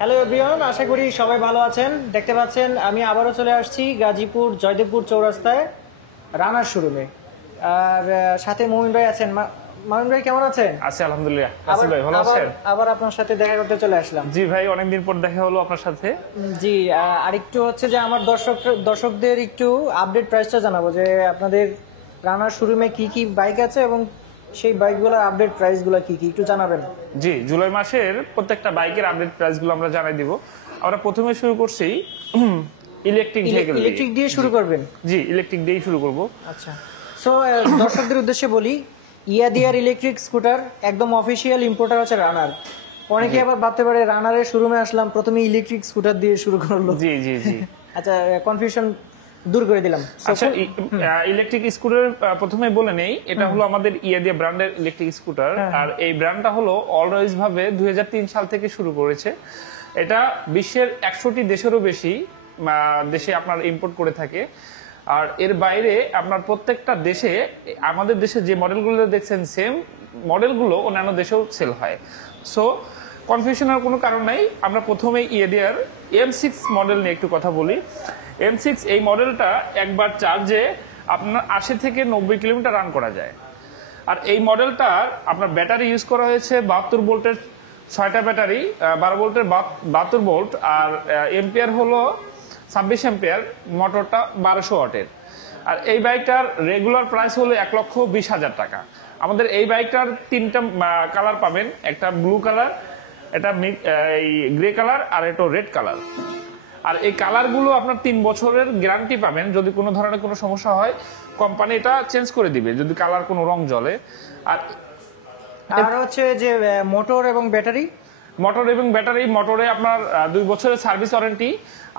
Hello everyone, আশা করি সবাই ভালো আছেন। দেখতে পাচ্ছেন আমি আবারও চলে আসছি গাজীপুর জয়দেবপুর চৌরাস্তায় রানার শোরুমে। আর সাথে মুমিন ভাই আছেন। মুমিন ভাই কেমন আছেন? আছি আলহামদুলিল্লাহ। আসিফ ভাই ভালো আছেন? আবার আপনার সাথে দেখা করতে চলে আসলাম। জি ভাই, অনেকদিন পর দেখা হলো আপনার সাথে। জি, আরেকটু হচ্ছে যে আমার দর্শকদের একটু আপডেট প্রাইসটা জানাবো যে আপনাদের রানার শোরুমে কি কি বাইক আছে এবং সেই বাইকগুলোর আপডেট প্রাইসগুলো কি কি একটু জানাবেন। জি, জুলাই মাসের প্রত্যেকটা বাইকের আপডেট প্রাইসগুলো আমরা জানাই দিব। আমরা প্রথমে শুরু করছি ইলেকট্রিক ভেহিকল ইলেকট্রিক দিয়ে শুরু করবেন? জি, ইলেকট্রিক দিয়েই শুরু করব। আচ্ছা, সো দর্শকদের উদ্দেশ্যে বলি, ইয়াদিয়ার ইলেকট্রিক স্কুটার একদম অফিসিয়াল ইম্পোর্টার হচ্ছে রানার। অনেকে আবার ভাবতে পারে রানারের শোরুমে আসলাম, প্রথমে ইলেকট্রিক স্কুটার দিয়ে শুরু করলো। জি জি জি। আচ্ছা, কনফিউশন দূর করে দিলাম। আচ্ছা, ইলেকট্রিক স্কুটার প্রথমে বলে নেই, এটা হলো আমাদের ইয়াদিয়া ব্র্যান্ডের ইলেকট্রিক স্কুটার। আর এই ব্র্যান্ডটা হলো অলওয়েজ ভাবে 2003 সাল থেকে শুরু করেছে। এটা বিশ্বের 100টি দেশেরও বেশি দেশে আপনার ইম্পোর্ট করে থাকে। আর এর বাইরে আপনার প্রত্যেকটা দেশে, আমাদের দেশে যে মডেলগুলো দেখছেন সেম মডেলগুলো অন্যান্য দেশেও সেল হয়। সো কনফিউশনের কোনো কারণ নাই। আমরা প্রথমে ইয়াদিয়ার M6 মডেল নিয়ে একটু কথা বলি। M6 এই মডেলটা একবার চার্জে আপনার 80 থেকে 90 কিলোমিটার রান করা যায়। আর এই মডেলটার আপনার ব্যাটারি ইউজ করা হয়েছে 72 ভোল্টের 6টা ব্যাটারি, 12 ভোল্টের 72 ভোল্ট, আর এম্পিয়ার হলো 26 এম্পিয়ার, মোটরটা 1200 ওয়াটের। আর এই বাইকটার রেগুলার প্রাইস হলো 1,20,000 টাকা। আমাদের এই বাইকটার 3টা কালার পাবেন, একটা ব্লু কালার, এটা এই গ্রে কালার, আর এটা রেড কালার। আর এই কালারগুলো আপনার 3 বছরের গ্যারান্টি পাবেন। যদি কোনো ধরনের কোনো সমস্যা হয় কোম্পানি এটা চেঞ্জ করে দিবে যদি কালার কোনো রং জ্বলে। আর হচ্ছে যে মোটর এবং ব্যাটারি, মোটরে আপনার 2 বছরের সার্ভিস ওয়ারেন্টি,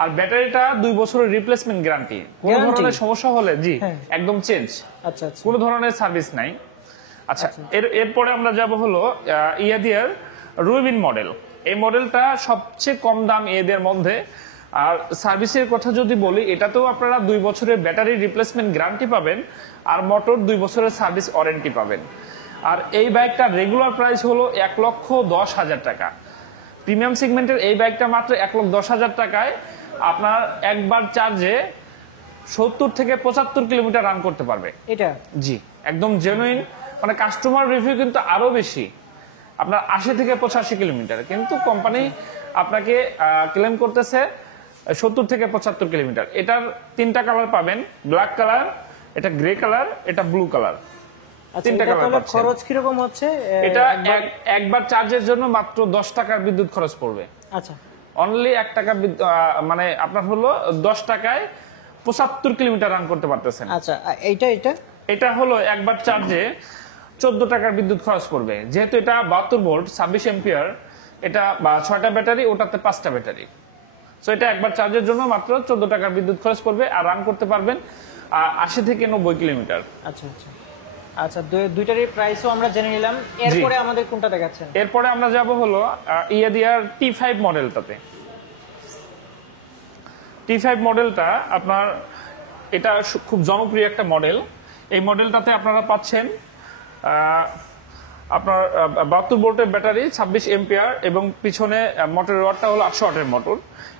আর ব্যাটারিটা 2 বছরের রিপ্লেসমেন্ট গ্যারান্টি। কোনো ধরনের সমস্যা হলে জি একদম চেঞ্জ। আচ্ছা, কোনো ধরনের সার্ভিস নাই। আচ্ছা, এরপরে আমরা যাব হলো ইয়াদিয়ার রুবিন মডেল। এই মডেলটা সবচেয়ে কম দাম এদের মধ্যে। আর সার্ভিসের কথা যদি বলি, এটাতেও আপনারা 2 বছরের ব্যাটারি রিপ্লেসমেন্ট গ্যারান্টি পাবেন, আর মোটর 2 বছরের সার্ভিস ওয়ারেন্টি পাবেন। আর এই বাইকটার রেগুলার প্রাইস হলো 1,10,000 টাকা। প্রিমিয়াম সেগমেন্টের এই বাইকটা মাত্র 1,10,000 টাকায় আপনার একবার চার্জে 70 থেকে 75 কিলোমিটার রান করতে পারবে। এটা জি একদম জেনুইন। মানে কাস্টমার রিভিউ কিন্তু আরো বেশি, আপনার 80 থেকে 85 কিলোমিটার, কিন্তু কোম্পানি আপনাকে ক্লেম করতেছে 70 থেকে 75 কিলোমিটার। এটার 3টা কালার পাবেন, ব্ল্যাক কালার, এটা গ্রে কালার, এটা ব্লু কালার। 3টা কালার পাচ্ছেন। খরচ কিরকম হচ্ছে? এটা একবার চার্জের জন্য মাত্র 10 টাকার বিদ্যুৎ খরচ পড়বে। আচ্ছা, অনলি 1 টাকা, মানে আপনার হলো 10 টাকায় 75 কিলোমিটার রান করতে পারতেছেন। আচ্ছা, এটা হলো একবার চার্জে 14 টাকার বিদ্যুৎ খরচ পড়বে। যেহেতু এটা 72 ভোল্ট 26 এম্পিয়ার, এটা 6টা ব্যাটারি, ওটাতে 5টা ব্যাটারি। সো এটা একবার চার্জের জন্য মাত্র 14 টাকার বিদ্যুৎ খরচ পড়বে, আর রান করতে পারবেন 80 থেকে 90 কিলোমিটার। আচ্ছা আচ্ছা আচ্ছা, দুইটারই প্রাইসও আমরা জেনে নিলাম। এরপরে আমাদের কোনটা দেখাচ্ছেন? এরপরে আমরা যাব হলো ইয়াদিয়ার T5 মডেলটাতে। T5 মডেলটা আপনার, এটা খুব জনপ্রিয় একটা মডেল। এই মডেলটাতে আপনারা পাচ্ছেন আপনার 72 ভোল্টের ব্যাটারি, 26 এম্পিয়ার, এবং পিছনে মোটরের ওয়াটটা হলো 800 ওয়াটের মোটর।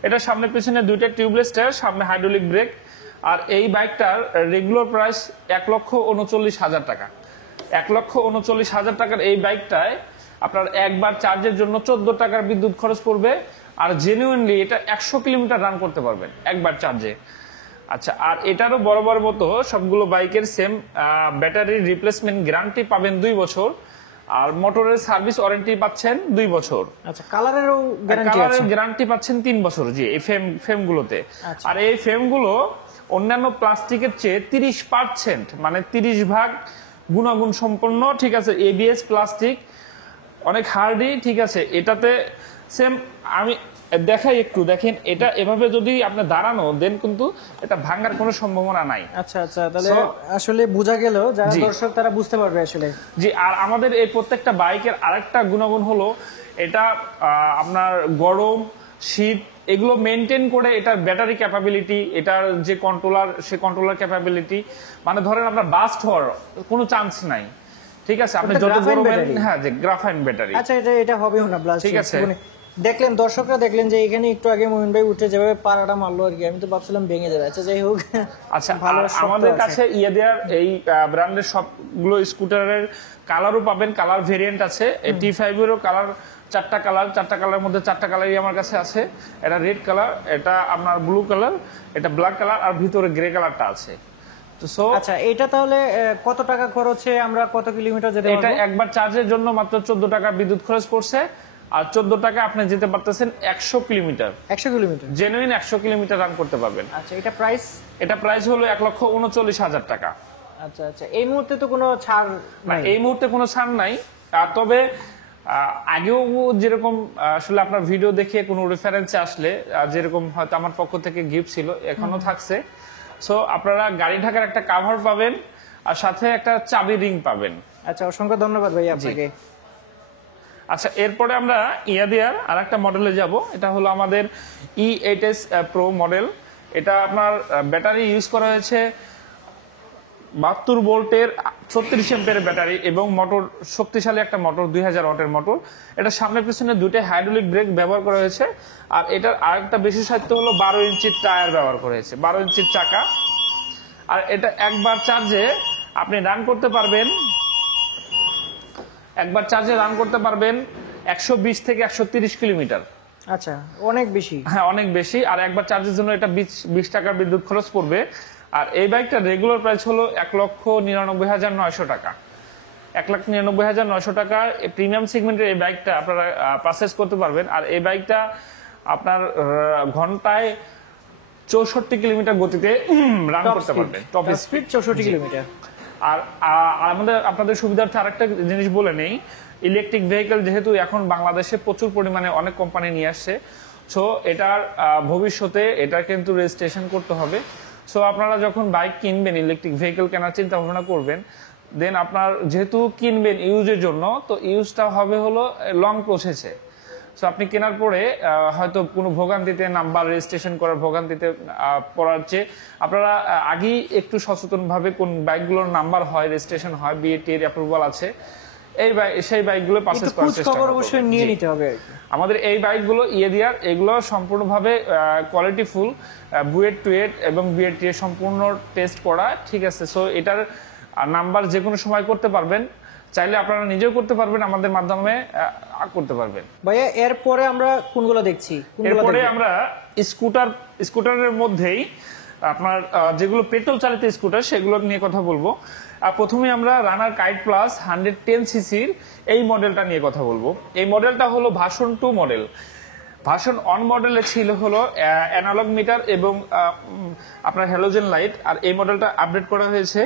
এটা সামনে পিছনে 2টা টিউবলেস টায়ার, সামনে হাইড্রোলিক ব্রেক। আর এই বাইকটার রেগুলার প্রাইস 1,39,000 টাকা। 1,39,000 টাকার এই বাইকটায় আপনার একবার চার্জের জন্য 14 টাকার বিদ্যুৎ খরচ পড়বে, আর জেনুইনলি এটা 100 কিলোমিটার রান করতে পারবেন একবার চার্জে। আচ্ছা, আর এটারও বরাবর মতো সবগুলো বাইকের সেম ব্যাটারি রিপ্লেসমেন্ট গ্যারান্টি পাবেন 2 বছর, আর মোটরের সার্ভিস ওয়ারেন্টি পাচ্ছেন 2 বছর। আচ্ছা, কালারেরও গ্যারান্টি পাচ্ছেন 3 বছর। জি, এই ফ্রেমগুলোতে। আর এই ফ্রেমগুলো অন্যান্য প্লাস্টিকের চেয়ে 30%, মানে 30 ভাগ গুণাগুণ সম্পন্ন। ঠিক আছে, ABS প্লাস্টিক, অনেক হার্ডি। ঠিক আছে, এটাতে সেম আমি দেখাই একটু, দেখেন এটা এভাবে যদি আপনি দাঁড়ানো দেন কিন্তু এটা ভাঙার কোনো সম্ভাবনা নাই। আচ্ছা আচ্ছা, তাহলে আসলে বোঝা গেল, যারা দর্শক তারা বুঝতে পারবে আসলে। জি, আর আমাদের এই প্রত্যেকটা বাইকের আরেকটা গুণাগুণ হলো, এটা আপনার গরম শীত এগুলো মেনটেন করে এটার ব্যাটারি ক্যাপাবিলিটি, এটার যে কন্ট্রোলার, সে কন্ট্রোলার ক্যাপাবিলিটি, মানে ধরেন আপনার বাস্ট হওয়ার কোনো চান্স নাই। ঠিক আছে, আপনি যত গরম, হ্যাঁ, যে গ্রাফাইন ব্যাটারি। আচ্ছা, এটা হবেও না ব্লাস্ট। ঠিক আছে, দেখলেন দর্শকরা দেখলেন যে এখানে একটু আগে মোমিন ভাই উঠে যেভাবে পাড়াটা মারলো আর কি, আমি তো ভাবছিলাম ভেঙে যাবে। আচ্ছা যাই হোক, আচ্ছা ভালো আর আমাদের কাছে ইয়াদিয়ার এই ব্র্যান্ডের সবগুলো স্কুটারের কালারও পাবেন, কালার ভেরিয়েন্ট আছে। T5 এরও কালার, চারটা কালার মধ্যে চারটা কালারই আমার কাছে আছে। এটা রেড কালার, এটা আপনার ব্লু কালার, এটা ব্ল্যাক কালার, আর ভিতরে গ্রে কালারটা আছে। তো সো আচ্ছা এটা তাহলে কত টাকা খরচে আমরা কত কিলোমিটার যেতে এটা পারবো? একবার চার্জের জন্য মাত্র 14 টাকা বিদ্যুৎ খরচ পড়ছে, আর 14 টাকা আপনি যেতে পারতেছেন 100 kilometre, 100 kilometre. Genuine 100 kilometre run করতে পারবেন। আচ্ছা এটা প্রাইস? এটা প্রাইস হলো 1,39,000 টাকা। আচ্ছা আচ্ছা, এই মুহূর্তে তো কোনো ছাড় না, নাই? এই মুহূর্তে কোনো ছাড় নাই। তবে আগেও যেরকম আসলে আপনার ভিডিও দেখে কোনো রেফারেন্সে আসলে যেরকম হয়তো আমার পক্ষ থেকে গিফট ছিল, এখনো থাকছে। সো আপনারা গাড়ি ঢাকার একটা কাভার পাবেন, আর সাথে একটা চাবি রিং পাবেন। আচ্ছা অসংখ্য ধন্যবাদ ভাই আপনাকে। আচ্ছা এরপরে আমরা ইয়াদিয়ার আর একটা মডেলে যাব। এটা হলো আমাদের E8s প্রো মডেল। এটা আপনার ব্যাটারি ইউজ করা হয়েছে 72 ভোল্টের 36 এম্পিয়ারের ব্যাটারি, এবং মোটর শক্তিশালী একটা মোটর, 2000 ওয়াটের মোটর। এটা সামনে পিছনে দুইটা হাইড্রোলিক ব্রেক ব্যবহার করা হয়েছে। আর এটার আরেকটা বিশেষত্ব হলো 12 ইঞ্চির টায়ার ব্যবহার করা হয়েছে, 12 ইঞ্চির চাকা। আর এটা একবার চার্জে আপনি রান করতে পারবেন, 120 থেকে 130 কিলোমিটার। আচ্ছা অনেক বেশি। হ্যাঁ অনেক বেশি। আর একবার চার্জের জন্য এটা 20 টাকা বিদ্যুৎ খরচ পড়বে। আর এই বাইকটা রেগুলার প্রাইস হলো 1,99,900 টাকা। 1,99,900 টাকা প্রিমিয়াম সেগমেন্টের এই বাইকটা আপনারা পারচেজ করতে পারবেন। আর এই বাইকটা আপনার ঘন্টায় 64 কিলোমিটার গতিতে রান করতে পারবেন, টপ স্পিড 64 কিলোমিটার। আর আপনাদের সুবিধার্থে আরেকটা জিনিস বলে নেই, ইলেকট্রিক ভেহিকেল যেহেতু এখন বাংলাদেশে প্রচুর পরিমাণে অনেক কোম্পানি নিয়ে আসছে, সো এটার ভবিষ্যতে এটা কিন্তু রেজিস্ট্রেশন করতে হবে। সো আপনারা যখন বাইক কিনবেন, ইলেকট্রিক ভেহিকেল কেনার চিন্তা ভাবনা করবেন, দেন আপনার যেহেতু কিনবেন ইউজের জন্য, তো ইউজটা হবে হলো লং প্রসেসে। সো আপনি কেনার পরে হয়তো কোনো ভোগান্তিতে নাম্বার রেজিস্ট্রেশন করার ভোগান্তিতে পড়ার চেয়ে আপনারা আগেই একটু সচেতনভাবে কোন বাইকগুলোর নাম্বার হয়, রেজিস্ট্রেশন হয়, বিএটি এর অ্যাপ্রুভাল আছে, সেই বাইকগুলো পারচেজ করার চেষ্টা করবেন। অবশ্যই নিয়ে নিতে হবে। আমাদের এই বাইকগুলো ইয়াদিয়ার, এগুলো সম্পূর্ণভাবে কোয়ালিটি ফুল, বুয়েট টুয়েট এবং বিএটি এর সম্পূর্ণ টেস্ট করা, ঠিক আছে। সো এটার নাম্বার যে কোনো সময় করতে পারবেন, চাইলে আপনারা নিজেও করতে পারবেন, আমাদের মাধ্যমে করতে পারবেন। ভাইয়া এরপরে আমরা কোনগুলো দেখছি? এরপরে আমরা স্কুটারের মধ্যেই আপনার যেগুলো পেট্রোল চালিত স্কুটার সেগুলো নিয়ে কথা বলবো। প্রথমে আমরা রানার কাইট প্লাস 110 সিসির এই মডেলটা নিয়ে কথা বলবো। এই মডেলটা হলো ভার্সন 2 মডেল। ভার্সন 1 মডেলে ছিল হলো অ্যানালগ মিটার এবং আপনার হ্যালোজেন লাইট, আর এই মডেলটা আপডেট করা হয়েছে।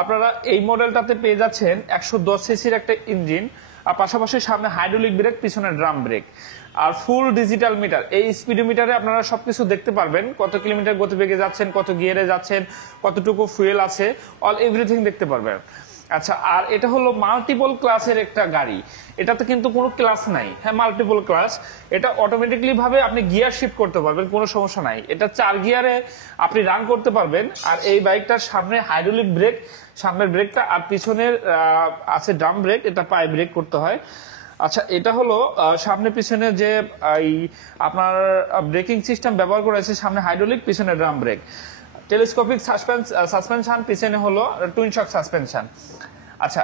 আপনারা এই মডেলটাতে পেয়ে যাচ্ছেন 110 সিসির একটা ইঞ্জিন, আর পাশাপাশি সামনে হাইড্রোলিক ব্রেক, পিছনে ড্রাম ব্রেক, আর ফুল ডিজিটাল মিটার। এই স্পিডোমিটারে আপনারা সবকিছু দেখতে পারবেন, কত কিলোমিটার গতিবেগে যাচ্ছেন, কত গিয়ারে যাচ্ছেন, কতটুকু ফুয়েল আছে, অল এভরিথিং দেখতে পারবেন। আচ্ছা, আর এটা হলো মাল্টিপল ক্লাসের একটা গাড়ি। এটাতে কিন্তু কোনো ক্লাস নাই, হ্যাঁ মাল্টিপল ক্লাস। এটা অটোমেটিকলি ভাবে আপনি গিয়ার শিফট করতে পারবেন, কোনো সমস্যা নাই। এটা 4 গিয়ারে আপনি রান করতে পারবেন। আর এই বাইকটার সামনে হাইড্রোলিক ব্রেক, সামনের ব্রেকটা, আর পিছনের আছে ড্রাম ব্রেক, এটা পায়ে ব্রেক করতে হয়। আচ্ছা, এটা হলো সামনে পিছনে যে আপনার ব্রেকিং সিস্টেম ব্যবহার করা হয়েছে, সামনে হাইড্রোলিক, পিছনে ড্রাম ব্রেক, টেলিস্কোপিক সাসপেনশন, পিছনে হলো টুইন শক সাসপেনশন। আচ্ছা,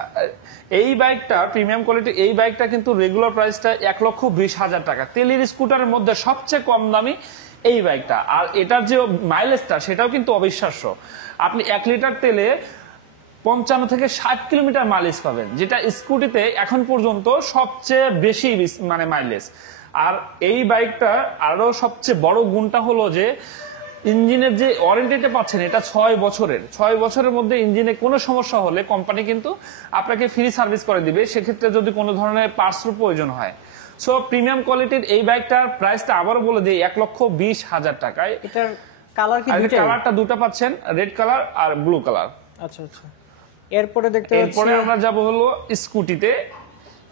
এই বাইকটা প্রিমিয়াম কোয়ালিটি। এই বাইকটা কিন্তু রেগুলার প্রাইসটা 1,20,000 টাকা। তেলের স্কুটারের মধ্যে সবচেয়ে কম দামি এই বাইকটা। আর এটার যে মাইলেজটা সেটাও কিন্তু অবিশ্বাস্য। আপনি 1 লিটার তেলে 55 থেকে 60 কিলোমিটার মাইলেজ পাবেন, যেটা স্কুটিতে এখন পর্যন্ত সবচেয়ে বেশি মানে মাইলেজ। আর এই বাইকটা আরো সবচেয়ে বড় গুণটা হলো যে ইঞ্জিনের যে ওয়ারেন্টিটা পাচ্ছেন, এটা 6 বছরের। 6 বছরের মধ্যে ইঞ্জিনে কোনো সমস্যা হলে কোম্পানি কিন্তু আপনাকে ফ্রি সার্ভিস করে দিবে, সেক্ষেত্রে যদি কোনো ধরনের পার্টসের প্রয়োজন হয়। সো প্রিমিয়াম কোয়ালিটির এই বাইকটার প্রাইসটা আবারও বলে দিই 1,20,000 টাকায়। এটার কালার কি? কালারটা দুটো পাচ্ছেন, রেড কালার আর ব্লু কালার। আচ্ছা আচ্ছা, এরপরে দেখতে পাচ্ছি। এরপরে আমরা যাব হলো স্কুটিতে।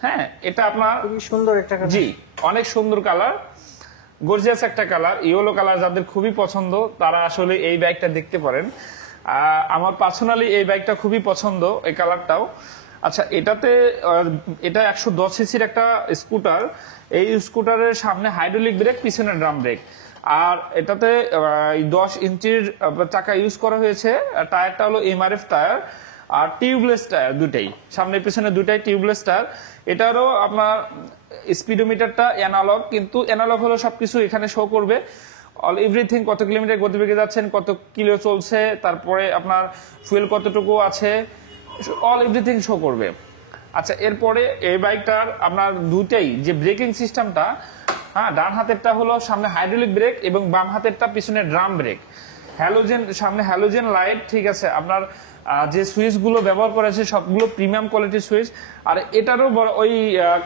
হ্যাঁ, এটা আপনার খুবই সুন্দর একটা কালার। জি, অনেক সুন্দর কালার, গর্জিয়াস একটা কালার, ইয়েলো কালার। যাদের খুবই পছন্দ তারা আসলে এই বাইকটা দেখতে পারেন। আমার পার্সোনালি এই বাইকটা খুবই পছন্দ, এই কালারটাও। আচ্ছা, এটাতে এটা 110 সিসির একটা স্কুটার। এই স্কুটারের সামনে হাইড্রোলিক ব্রেক, পিছনে ড্রাম ব্রেক। আর এটাতে 10 ইঞ্চির চাকা ইউজ করা হয়েছে। টায়ারটা হলো এমআরএফ টায়ার আর টিউবলেস টায়ার, দুটাই সামনে পিছনে দুটাই টিউবলেস টায়ার। এটারও আপনার স্পিডোমিটারটা অ্যানালগ, কিন্তু অ্যানালগ হলো সবকিছু এখানে শো করবে, অল এভরিথিং, কত কিলোমিটার গতিবেগে যাচ্ছেন, কত কিলো চলছে, তারপরে আপনার ফুয়েল কতটুকু আছে, অল এভরিথিং শো করবে। আচ্ছা, এরপরে এই বাইকটার আপনার দুটাই যে ব্রেকিং সিস্টেমটা, হ্যাঁ, ডান হাতেরটা হলো সামনে হাইড্রোলিক ব্রেক এবং বাম হাতেরটা পিছনে ড্রাম ব্রেক। হ্যালোজেন, সামনে হ্যালোজেন লাইট, ঠিক আছে। আপনার যে সুইচ গুলো ব্যবহার করেছে সবগুলো প্রিমিয়াম কোয়ালিটির সুইচ। আর এটারও ওই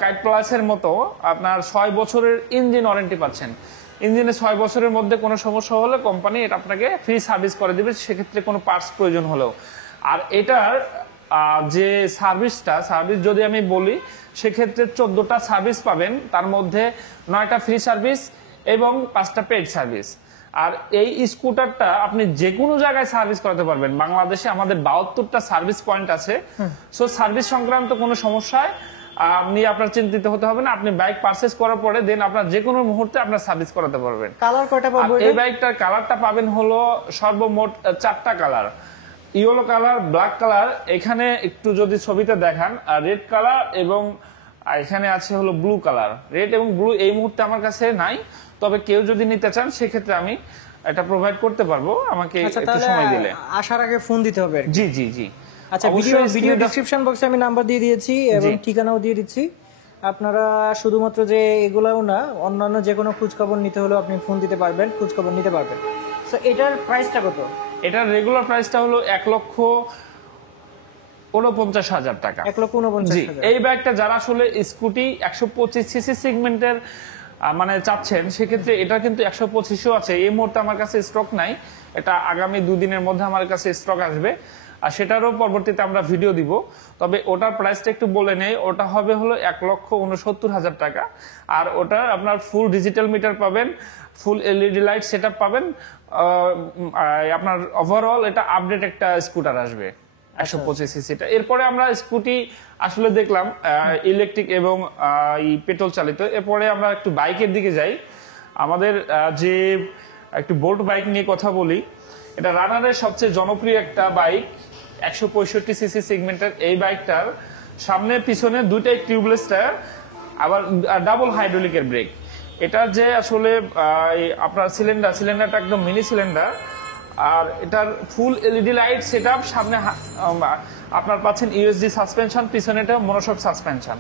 কাইট প্লাসের মতো আপনার 6 বছরের ইঞ্জিন ওয়ারেন্টি পাচ্ছেন। ইঞ্জিনে 6 বছরের মধ্যে কোনো সমস্যা হলে কোম্পানি এটা আপনাকে ফ্রি সার্ভিস করে দিবে, সেক্ষেত্রে কোনো পার্টস প্রয়োজন হলেও। আর এটার যে সার্ভিস যদি আমি বলি, সেক্ষেত্রে 14টা সার্ভিস পাবেন, তার মধ্যে 9টা ফ্রি সার্ভিস এবং 5টা পেইড সার্ভিস। আর এই স্কুটারটা আপনি যে কোনো জায়গায় সার্ভিস করাতে পারবেন। বাংলাদেশে আমাদের 72টা সার্ভিস পয়েন্ট আছে। সো সার্ভিস সংক্রান্ত কোনো সমস্যায় আপনি আপনার চিন্তিত হতে হবে না। আপনি বাইক পারচেজ করার পরে দেন আপনার যে কোনো মুহূর্তে আপনার সার্ভিস করাতে পারবেন। কালার কয়টা পাবো? এই বাইকটার কালারটা পাবেন হলো সর্বমোট 4টা colour. Yellow colour, black colour, এখানে একটু যদি ছবিতে দেখান, রেড কালার এবং এখানে আছে হলো ব্লু কালার। রেড এবং ব্লু এই মুহূর্তে আমার কাছে নাই, তবে কেউ যদি নিতে চান সেক্ষেত্রে আমি এটা প্রোভাইড করতে পারবো, আমাকে একটু সময় দিলে। আসার আগে ফোন দিতে হবে। জি জি জি। আচ্ছা, ভিডিও ডেসক্রিপশন বক্সে আমি নাম্বার দিয়ে দিয়েছি এবং ঠিকানাও দিয়ে দিচ্ছি। আপনারা শুধুমাত্র যে এগুলাও না, অন্যান্য যে কোনো খোঁজখবর নিতে হলেও আপনি ফোন দিতে পারবেন, খোঁজখবর নিতে পারবেন। সো এটার প্রাইসটা কত? এটার রেগুলার প্রাইসটা হলো 1,49,000 টাকা। 1,49,000। এই ব্যাগটা যারা আসলে স্কুটি 125 সিসি সেগমেন্টের মানে চাচ্ছেন, সেক্ষেত্রে এটা কিন্তু 125ও আছে। এই মুহূর্তে আমার কাছে স্টক নাই, এটা আগামী 2 দিনের মধ্যে আমার কাছে স্টক আসবে, আর সেটারও পরবর্তীতে আমরা ভিডিও দিব। তবে ওটার প্রাইসটা একটু বলে নেই, ওটা হবে হলো 1,69,000 টাকা। আর ওটা আপনার ফুল ডিজিটাল মিটার পাবেন, ফুল এলইডি লাইট সেটআপ পাবেন। আপনার ওভারঅল এটা আপডেট একটা স্কুটার আসবে 125 সিসিটা। এরপরে আমরা স্কুটি আসলে দেখলাম ইলেকট্রিক এবং পেট্রোল চালিত। এরপরে আমরা একটু বাইকের দিকে যাই। আমাদের যে একটু বোল্ট বাইক নিয়ে কথা বলি। এটা রানারের সবচেয়ে জনপ্রিয় একটা বাইক, 165 সিসি সেগমেন্টের এই বাইকটার সামনে পিছনে দুইটাই টিউবলেস টায়ার, আবার ডাবল হাইড্রোলিকের ব্রেক। এটা যে আসলে আপনার সিলিন্ডারটা একদম মিনি সিলিন্ডার। আর এটার ফুল এলইডি লাইট সেটআপ, সামনে আপনার পাচ্ছেন ইউএসডি সাসপেনশন, পিছনে এটা মনোশক সাসপেনশন।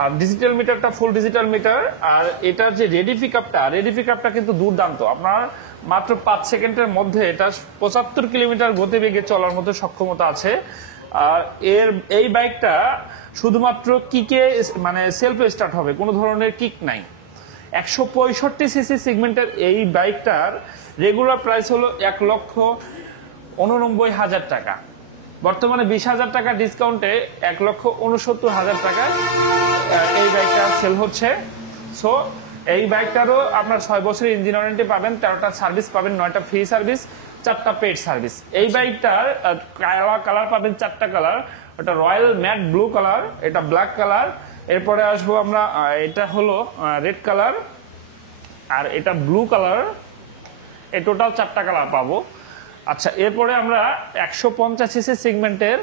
আর ডিজিটাল মিটারটা ফুল ডিজিটাল মিটার। আর এটার যে রেডি পিকআপটা কিন্তু দুর্দান্ত। আপনার মাত্র 5 সেকেন্ডের মধ্যে এটা 75 কিলোমিটার গতিবেগে চলার মতো সক্ষমতা আছে। আর এই বাইকটা শুধুমাত্র কিকে মানে সেলফ স্টার্ট হবে, কোনো ধরনের কিক নাই। 165 সিসি সেগমেন্টের এই বাইকটার রেগুলার প্রাইস হলো 1,89,000 টাকা। বর্তমানে 20,000 টাকা ডিসকাউন্টে 1,69,000 টাকায় এই বাইকটা সেল হচ্ছে। সো এই বাইকটারও আপনার 6 বছরের ইঞ্জিন ওয়ারেন্টি পাবেন, 13টা সার্ভিস পাবেন, 9টা ফ্রি সার্ভিস, 4টা পেড সার্ভিস। এই বাইকটার কালার পাবেন 4টা কালার। এটা রয়্যাল ম্যাট ব্লু কালার, এটা ব্ল্যাক কালার, এরপরে আসবো আমরা এটা হলো রেড কালার, আর এটা ব্লু কালার। এই টোটাল 4টা কালার পাবো। আচ্ছা, এরপরে আমরা 150 সিসি সেগমেন্টের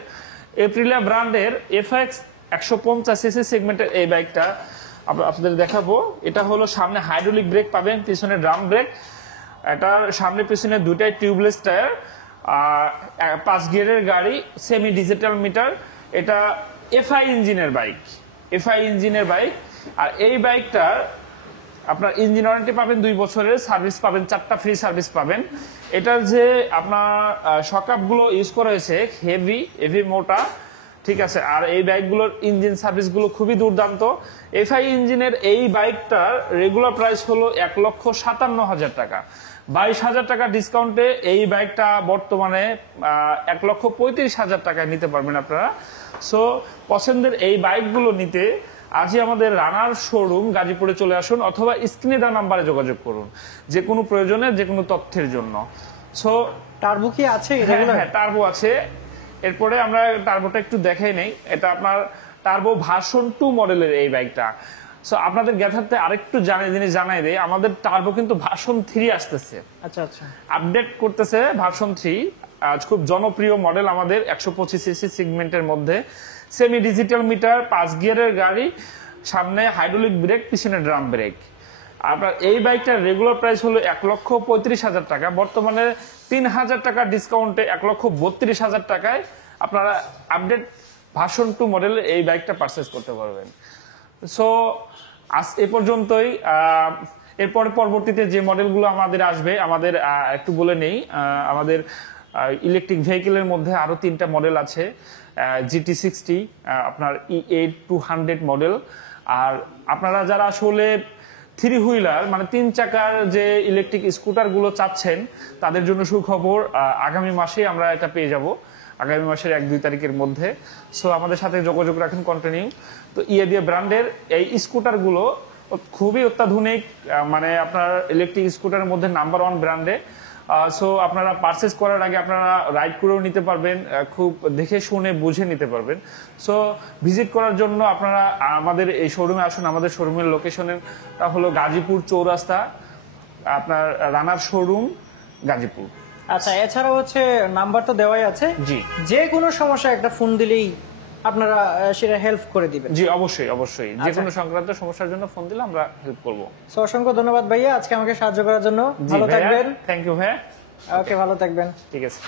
এপ্রিলিয়া ব্র্যান্ডের এফএক্স 150 সিসি সেগমেন্টের এই বাইকটা আপনাদের দেখাবো। এটা হলো সামনে হাইড্রোলিক ব্রেক পাবেন, পিছনে ড্রাম ব্রেক। এটার সামনে পিছনে দুটাই টিউবলেস টায়ার, 5 গিয়ারের গাড়ি, সেমি ডিজিটাল মিটার। এটা এফআই ইঞ্জিনের বাইক। আর এই বাইকটার আপনার ইঞ্জিন ওয়ারেন্টি পাবেন 2 বছরের, সার্ভিস পাবেন 4টা ফ্রি সার্ভিস পাবেন। এটার যে আপনার শকআপগুলো ইউজ করা হয়েছে হেভি মোটা, ঠিক আছে। আর এই বাইকগুলোর ইঞ্জিন সার্ভিসগুলো খুবই দুর্দান্ত। এফআই ইঞ্জিনের এই বাইকটার রেগুলার প্রাইস হলো 1,57,000 টাকা। 22,000 টাকা ডিসকাউন্টে এই বাইকটা বর্তমানে 1,35,000 টাকায় নিতে পারবেন আপনারা। সো পছন্দের এই বাইকগুলো নিতে আজই আমাদের রানার শোরুম গাজীপুরে চলে আসুন, অথবা স্ক্রিনে দেওয়া নাম্বারে যোগাযোগ করুন যে কোনো প্রয়োজনে, যে কোনো তথ্যের জন্য। সো টার্বো কি আছে? হ্যাঁ, টার্বো আছে। এরপরে আমরা টার্বোটা একটু দেখাই নেই। এটা আপনার টার্বো ভার্সন 2 মডেলের এই বাইকটা। সো আপনাদের গ্যাথারতে আরেকটু জিনিস জানাই দেই, আমাদের টার্বো কিন্তু ভার্সন 3 আসতেছে। আচ্ছা আচ্ছা, আপডেট করতেছে ভার্সন 3। আজ খুব জনপ্রিয় মডেল আমাদের 125 সিসি সেগমেন্টের মধ্যে, সেমি ডিজিটাল মিটার, 5 গিয়ারের গাড়ি, সামনে হাইড্রোলিক ব্রেক, পিছনে ড্রাম ব্রেক। আপনার এই বাইকটার রেগুলার প্রাইস হলো 1,35,000 টাকা, বর্তমানে 3,000 টাকা ডিসকাউন্টে 1,32,000 টাকায় আপনারা আপডেট ভার্সন 2 মডেলের এই বাইকটা পারচেজ করতে পারবেন। সো আজ এ পর্যন্তই। এরপরে পরবর্তীতে যে মডেলগুলো আমাদের আসবে, আমাদের একটু বলে নেই, আমাদের ইলেকট্রিক ভেহিকেলের মধ্যে আরো 3টা মডেল আছে। GT60, আপনার E8200 মডেল। আর আপনারা যারা আসলে 3 হুইলার মানে 3 চাকার যে ইলেকট্রিক স্কুটার গুলো চাচ্ছেন, তাদের জন্য সুখবর, আগামী মাসে আমরা এটা পেয়ে যাব, আগামী মাসের 1-2 তারিখের মধ্যে। সো আমাদের সাথে যোগাযোগ রাখুন কন্টিনিউ। তো ইয়াদিয়া ব্র্যান্ডের এই স্কুটার গুলো খুবই অত্যাধুনিক, মানে আপনার ইলেকট্রিক স্কুটারের মধ্যে নাম্বার 1 ব্র্যান্ডে। সো আপনারা পারচেজ করার আগে আপনারা রাইড করেও নিতে পারবেন, খুব দেখে শুনে বুঝে নিতে পারবেন। সো ভিজিট করার জন্য আপনারা আমাদের এই শোরুমে আসুন। আমাদের শোরুমের লোকেশনটা হলো গাজীপুর চৌরাস্তা, আপনার রানার শোরুম, গাজীপুর। আচ্ছা, এছাড়াও হচ্ছে নাম্বার তো দেওয়াই আছে, জি, যে কোনো সমস্যা একটা ফোন দিলেই আপনারা সেটা হেল্প করে দিবেন। জি, অবশ্যই অবশ্যই, যে কোনো সংক্রান্ত সমস্যার জন্য ফোন দিলে আমরা হেল্প করব। সো অসংখ্য ধন্যবাদ ভাইয়া আজকে আমাকে সাহায্য করার জন্য। ভালো থাকবেন। থ্যাংক ইউ ভাইয়া। ওকে, ভালো থাকবেন। ঠিক আছে।